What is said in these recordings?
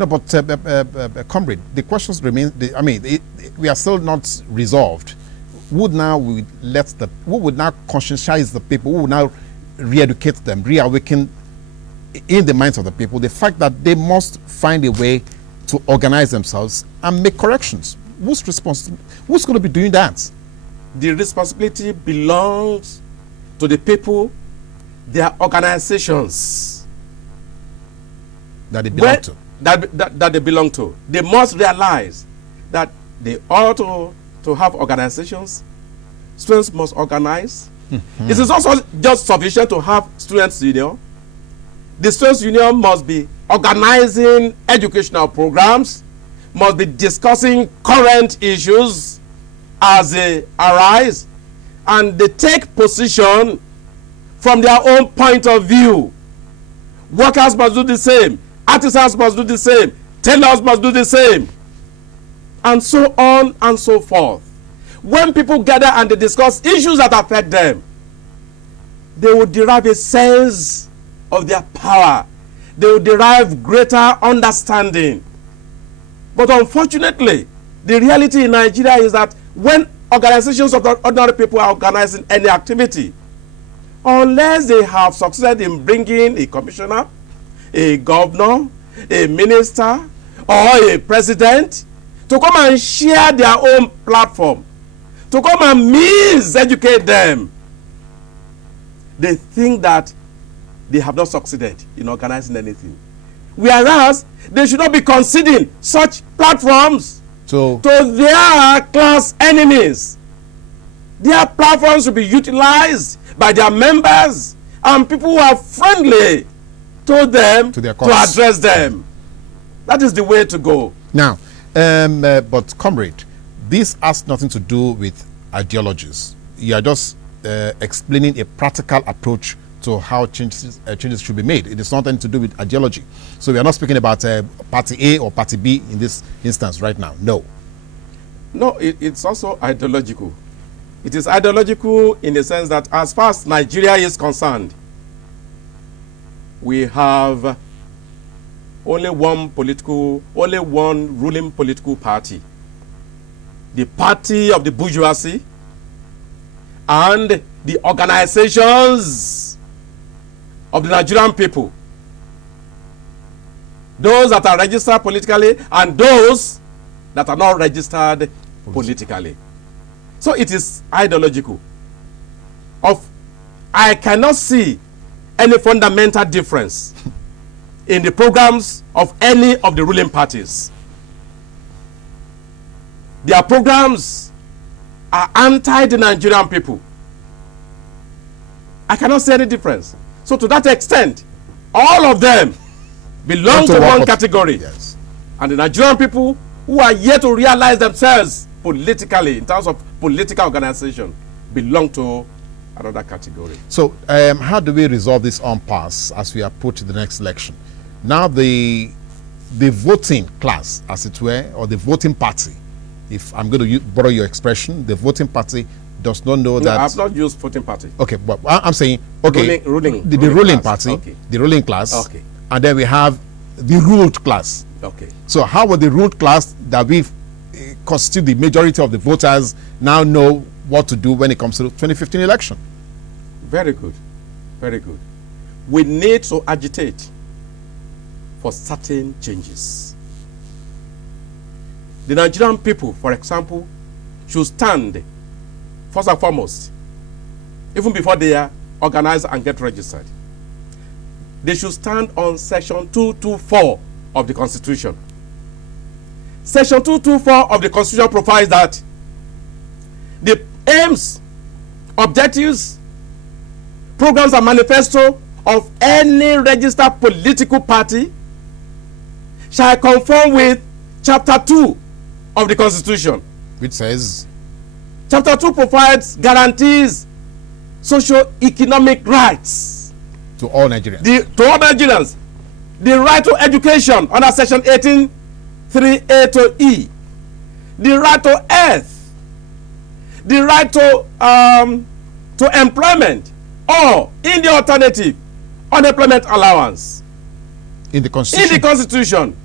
No, but comrade, the questions remain. We are still not resolved. Who would now conscientize the people? Who would now re-educate them, reawaken in the minds of the people the fact that they must find a way to organize themselves and make corrections? Who's going to be doing that? The responsibility belongs to the people, their organizations that they belong to. That they belong to. They must realize that they ought to have organizations. Students must organize. It is also just sufficient to have students' union. The students' union must be organizing educational programs, must be discussing current issues as they arise, and they take position from their own point of view. Workers must do the same. Artisans must do the same. Tailors must do the same. And so on and so forth. When people gather and they discuss issues that affect them, they will derive a sense of their power. They will derive greater understanding. But unfortunately, the reality in Nigeria is that when organizations of ordinary people are organizing any activity, unless they have succeeded in bringing a commissioner, a governor, a minister, or a president to come and share their own platform, to come and miseducate them, they think that they have not succeeded in organizing anything. Whereas they should not be conceding such platforms to their class enemies. Their platforms should be utilized by their members and people who are friendly to them to address them. That is the way to go. Now, but comrade, this has nothing to do with ideologies. You are just explaining a practical approach to how changes should be made. It is nothing to do with ideology. So we are not speaking about party A or party B in this instance right now. No. No, it's also ideological. It is ideological in the sense that as far as Nigeria is concerned, we have only one ruling political party. The party of the bourgeoisie and the organizations of the Nigerian people. Those that are registered politically and those that are not registered politically. So it is ideological. I cannot see any fundamental difference in the programs of any of the ruling parties. Their programs are anti the Nigerian people. I cannot see any difference. So to that extent, all of them belong to one category. Yes. And the Nigerian people who are yet to realize themselves politically, in terms of political organization, belong to another category. So how do we resolve this impasse as we approach the next election? Now the voting class, as it were, or the voting party, if I'm going to borrow your expression, the voting party does not know that... I have not used voting party. Okay, but I'm saying, okay, the ruling party, okay, the ruling class, okay, and then we have the ruled class. Okay. So how will the ruled class that we constitute the majority of the voters now know what to do when it comes to the 2015 election? Very good. Very good. We need to agitate for certain changes. The Nigerian people, for example, should stand first and foremost, even before they are organized and get registered. They should stand on section 224 of the Constitution. Section 224 of the Constitution provides that the aims, objectives, programs and manifesto of any registered political party shall conform with Chapter 2 of the Constitution, which says, Chapter 2 provides guarantees socio-economic rights to all Nigerians. The right to education under Section 18(3)(a) to E, the right to health, the right to employment, or in the alternative, unemployment allowance. In the Constitution.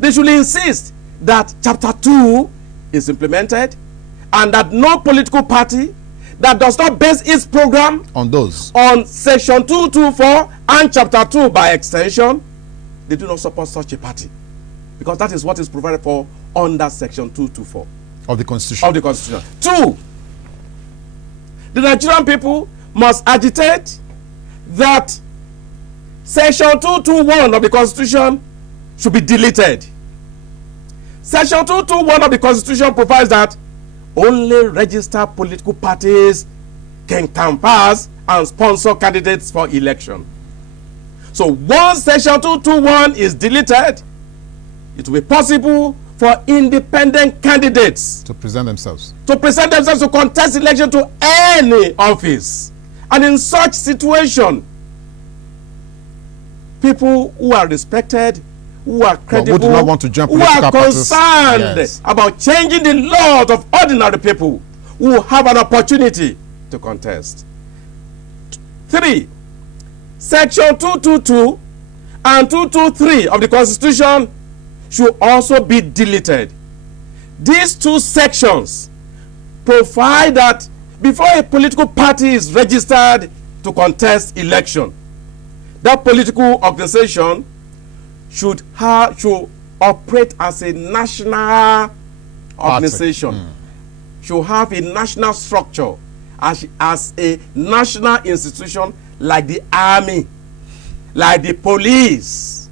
they should insist that Chapter 2 is implemented and that no political party that does not base its program on those, on Section 224 and Chapter 2 by extension, they do not support such a party, because that is what is provided for under Section 224 of the Constitution. Of the Constitution. 2, the Nigerian people must agitate that Section 221 of the Constitution should be deleted. Section 221 of the Constitution provides that only registered political parties can canvass and sponsor candidates for election. So once Section 221 is deleted, it will be possible for independent candidates to present themselves to contest election to any office. And in such situation, people who are respected, who are credible, who do not want to jump who are parties, concerned yes, about changing the laws of ordinary people, who have an opportunity to contest. 3, Section 222 and 223 of the Constitution should also be deleted. These two sections provide that before a political party is registered to contest election, that political organization should operate as a national organization, should have a national structure, as a national institution, like the army, like the police,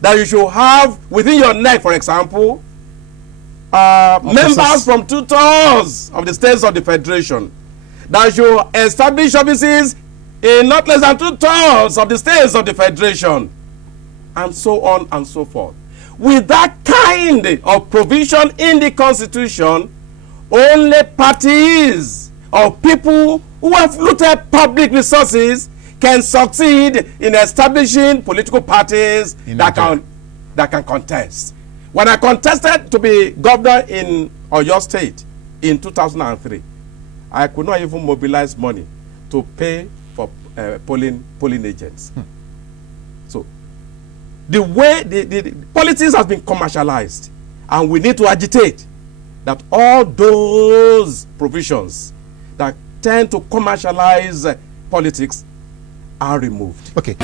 that you should have within your neck, for example, members from 2/3 of the states of the federation, that you establish offices in not less than 2/3 of the states of the federation, and so on and so forth. With that kind of provision in the Constitution, only parties or people who have looted public resources can succeed in establishing political parties that can contest. When I contested to be governor in Oyo State in 2003, I could not even mobilize money to pay for polling agents. So the way the politics has been commercialized, and we need to agitate that all those provisions that tend to commercialize politics are removed. Okay.